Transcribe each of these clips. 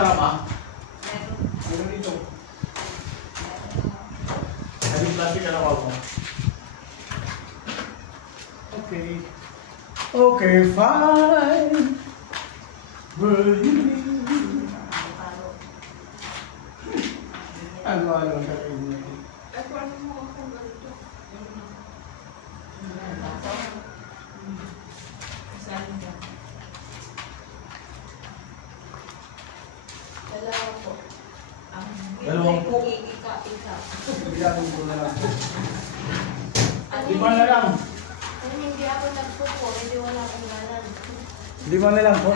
masarap ha? Meron dito. Naging plastic ka na ako. Okay. Okay, fine. Will you leave? Ano ang kakainin mo? Dalawang po. Bilangin ko na lang po. 5 na lang. Hindi ako nagpupo, hindi wala akong galan. 5 na lang po.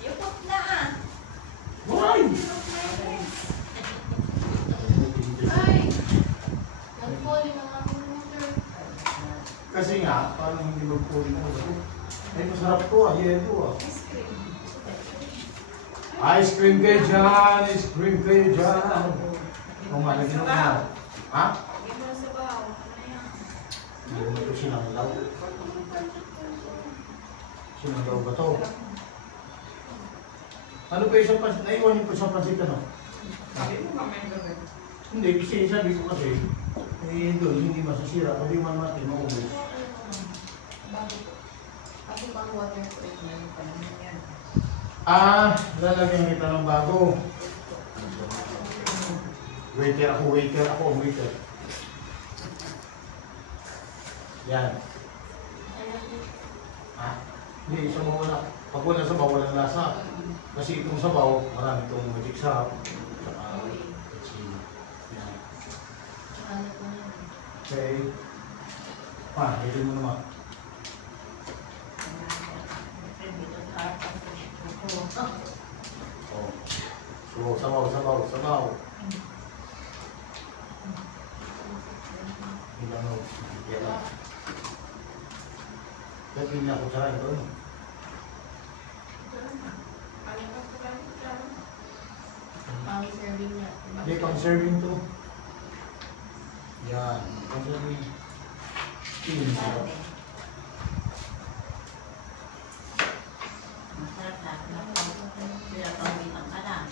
Yukot na ah. Why? Ay! Nag-falling ang aking motor. Kasi nga, parang hindi mag-puli mo. Ay, masarap to ah. Yelo ah. Ice cream. Ice cream kayo dyan. Ice cream kayo dyan. Kung malagyan mo na. Ha? Lagyan mo na sa bahaw. Ano yan? Hindi mo ito sinanglaw. Sinanglaw ba to? Ano pa isang pansit? Naiwan yung isang pansit ano? Sabi mo mamaya gawin. Hindi, kasi sabi ko kasi, eh doon hindi masasira. Pwede man natin maubos. Bago po. Ako pang water ko ito na yung panahon yan. Lalagyan kita ng bago. Waiter ako, waiter. Yan. Ha? Hindi, sabaw wala. Pag wala sabaw, walang lasa. Kasi itong sabaw, marami itong magic sarap. Saka, yan. Okay. Hindi mo naman. Oh. So, sabaw. Ilang no? Yan lang. Kaya hindi ako sarang doon. Pang-serving na. Hindi, pang-serving to. Yan. Pang-serving. Masarap na. Sila pang-bitang ka lang.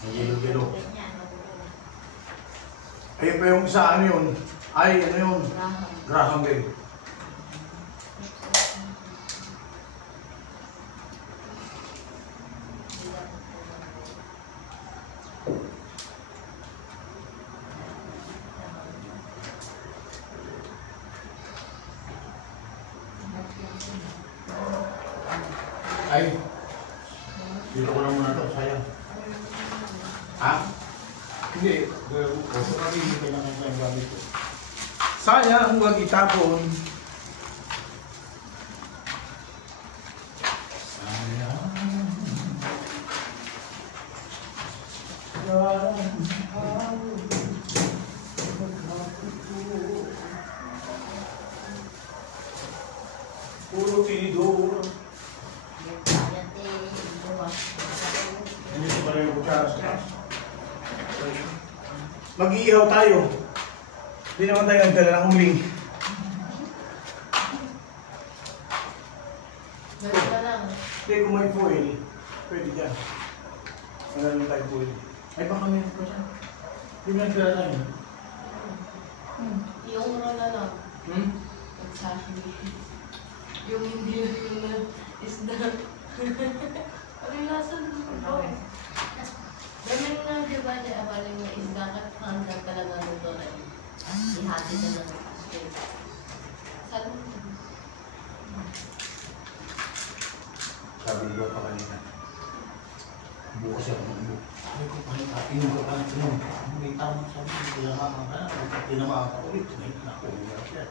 Ang yelo-yelo. Ayun pa yung isa, ano yun? Ay, ano yun? Graham din. Ay, dito ko lang muna ito, sayang. Ha? Hindi, gusto kami hindi ka naman sa gamit ko. Sayang, huwag itapon. Sayang. Puro tinidor. Hindi pa rin yung kutsara sa taas. Mag-iihaw tayo. Hindi naman tayo nagdala ng huling. Meron ka lang. Hindi, kung may foil, pwede dyan. Magalang tayo foil. Ay, baka meron pa dyan. Hindi mo nagdala tayo. Yung rola lang. Nagsasabi. Yung hindi na isda. Ano yung lasa ng bawin? Dami na, di ba, di awaling na isda at hanggang talaga nito na ihati na lang. Saan mo? Sabi ko pa kanina. Bukas ako ng bukas. Sabi ko pa kanina, inom ko pa ng inom. May tama sabi ko, tinamaan ka na. Pag tinamaan ka ulit, nakuha siya.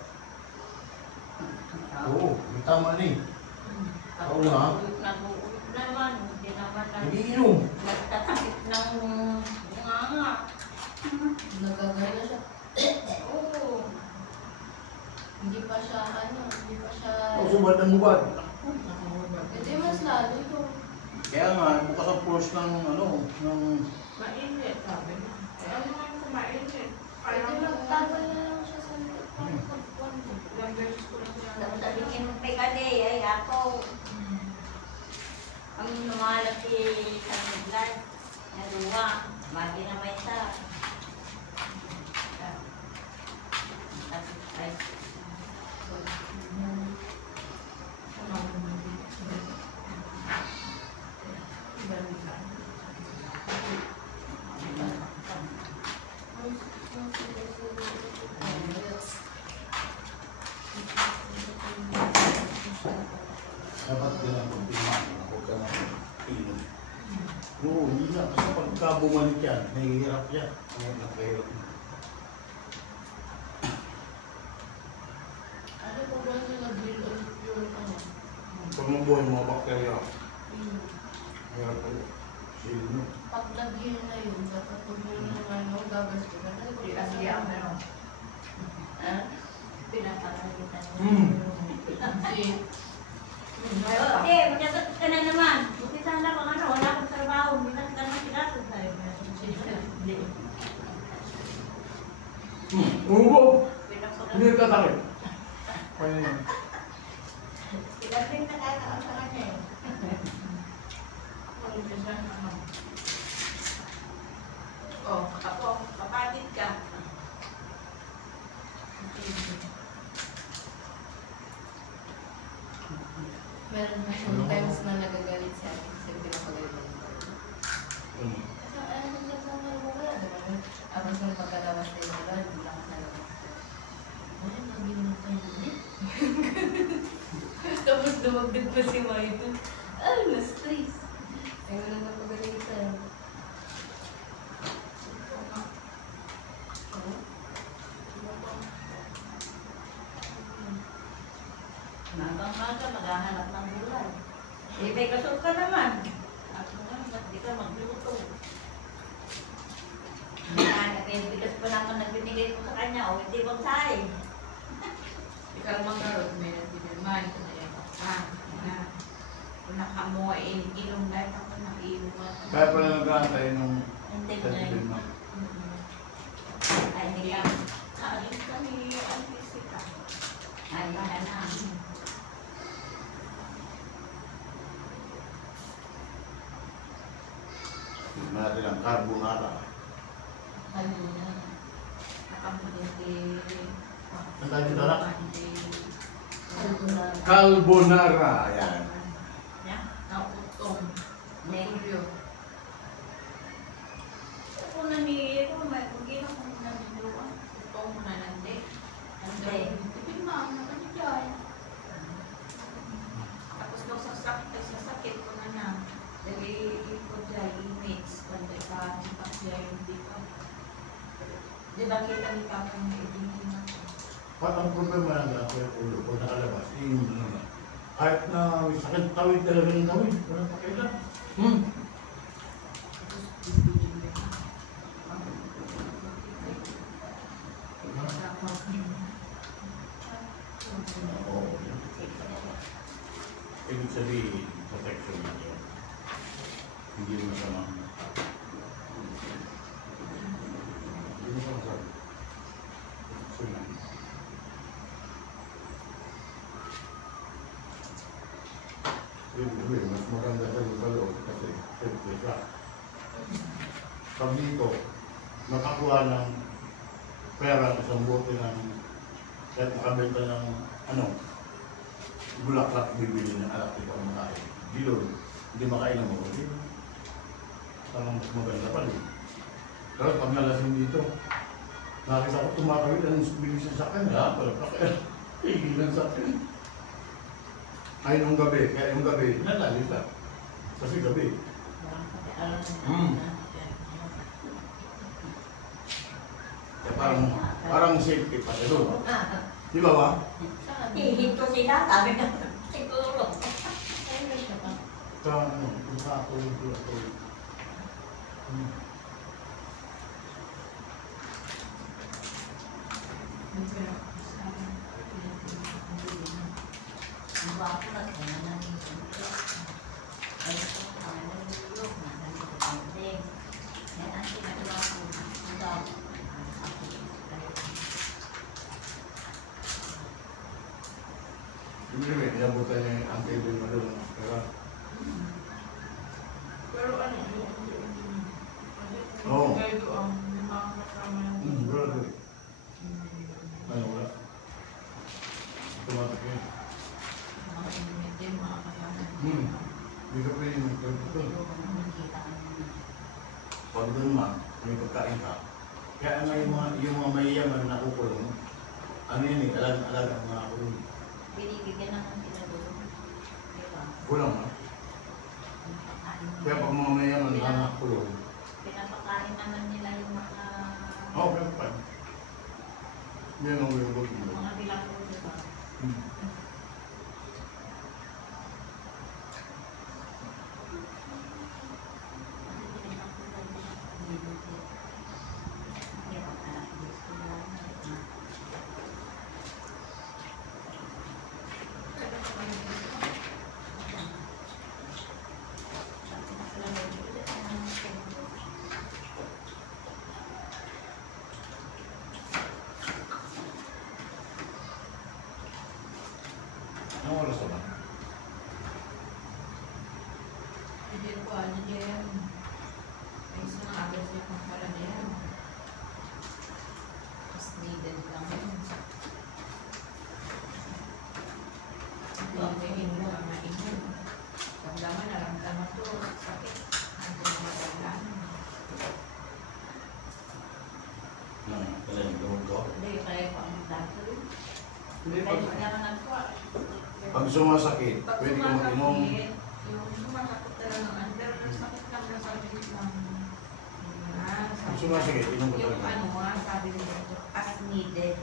Oo, may tama na eh. Oo nga. Nag-uulit naman, hindi naman Nag-iinom. nagtatakip ng bunganga. Nagagay na siya. Oo. Hindi pa siya, hindi pa siya... Subad ng bubad. Hindi mas lalo ito. Kaya nga, bukas ang force ng Mainit, sabi mo. Kaya mo ngayon kung mainit. Pwede magtagay na lang siya sa pagkakon. Ilang beses ko lang siya. Dapat abigin mo July. Yang dua, mati na may isa. Ay, Dapat din ang pagpimaan. Huwag ka na inom. Oo, hindi na. Kasi pagka bumalik yan, nahihirap yan. Ang nakahirap na. Ano po ba yung nag-build ulit yung ano? Pag mabuhay mga bakterya, hirap ko. Sili mo. Pag lagyan na yun, dapat pag yun ng ano, gagas ko na. Ha? pinapakalitan mo. Kasi, Okay, magkasot ka na naman. Bukit sana kung ano, wala akong trabaho. Hindi na kita naman sinasod sa'yo. Hindi. Ubo! Pinapakalitan. Hindi ka takip. Kaya yan. Pinapin na kaya sa kanya eh. Oh, ako, kapatid ka. meron na sometimes na nagagalit sa akin kasi pinapagalitan ko. Ano nagkasama mo kaya? Diba? Tapos nung pagkalawas na yung ulan, bilang sa labas. Ay, mag-inom tayo ulit. Tapos dumagdag pa si Maito. Ay, na-stress. Ay, wala na pagalitan. Magang-maga, maghahanap ng gulay. Eh, may kasot ka naman. Ako naman, ba't di ka magluto? Bigas pa naman nagbinigay ko sa kanya, o hindi bang saing. Ikaw magarot, may nagbibirman. Kung nakamuha, ilong dahil ako nag-ilong. Kaya pala nag-aantay nung Hindi ko na tagpilin yun. mo. Ay, hindi ka. Alis kami, alis ka. Ay, wala na. Tignan natin ang carbonara. Ano na. Nakamulit Ang tayo dito na? Carbonara. Carbonara. Yan. Yan, nautong. Julio. Ako na ni, ako may pagkino ko na niluwa. Utong mo na nandi. Hindi. Tipid mo, ano dyan? Tapos daw sa sakit ko na na. Dali ko dyan, i-mix. Pwede ka, ipasya yung dito. Di ba kita ni Papa na i-dingin na? Ang problema lang na yung ulo, kung nakalabas, iyon na naman. Kahit na may sakit tawid talaga ng tawid, walang pakialam. Tapos bibigyan mo na. Oo. Ibig sabihin, protection na yun. Hindi masama. Hindi masama. Protection na. Ibig sabihin, mas maganda sa yung balon kasi siyempre siya. Pag dito, makakuha ng pera isang bote ng kahit nakabenta ng bulaklak bibili ng alak ito ang makain. Dilo, hindi makain ng mga dilo. Parang mas maganda pa rin. Pero pag nalasing dito, nakita ko tumakawid ang bilis sa akin. Ha? Pala pa higilan sa akin. Ay, nung gabi, kaya yung gabi, nalalis ka. Kasi gabi. Kaya parang safety pa siya doon. Di ba ba? Saan? Hihit ko sila, sabi na siguro. Ayun na siya pa. Sa kung sa ako yung tuloy. Ang gwapo na kaya na nito. Ay, ito, ang nalulog na nandito pa din. Yan ang sinagawa ko. Ang gwapo. Ibig sabihin, inabutan niya yung anti-bill mo doon. Pero Pero ano, ito ang nakakasama yung Wala. Ano, wala. Tumatak yun. Mga inunit din, mga kasama. Hindi ka pwede magkakita. Nakikita ka naman. Pag doon ma, may pagkain ka. Kaya nga yung mga mayayaman na kukulong, ano yan eh, alaga ang mga kulong. Binibigyan naman sila doon. Di ba? Kulang ma. Pinapakain nila. Kaya pag mga mayayaman na kulong, Pinapakain naman nila yung mga... oo, kaya pa. Yan ang yung buti mo. Mga bilanggo, di ba? Anong oras na ba? Hindi ko ano din. May isang agad siya kung pala din. Mas needed lang yun. Ito ang tingin mo, ang mainit. Ramdaman, naramdaman to. Sakit. Ang tumatagaan. Kailan yung gamot ko? Hindi, kaya ko ang doctor. Hindi, Kaya ko naman ako. pag sumasakit, Pag pwede ka mag-inom. sumasakit, yung sumasakit talaga ng under, sakit lang na sabi lang. Pag sumasakit, inom ka Yung talaga. ano nga, sabi nila, as needed.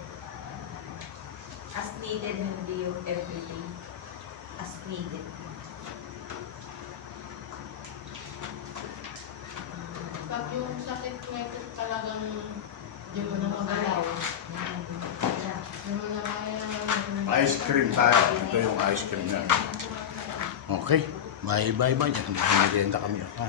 As needed, hindi yung everyday. As needed. Pag yung sakit mo ito talagang di mo na magalaw. Di mo na kaya. Ice cream tayo. Ito yung ice cream na. Okay. Bye. Merienda kami. Ha?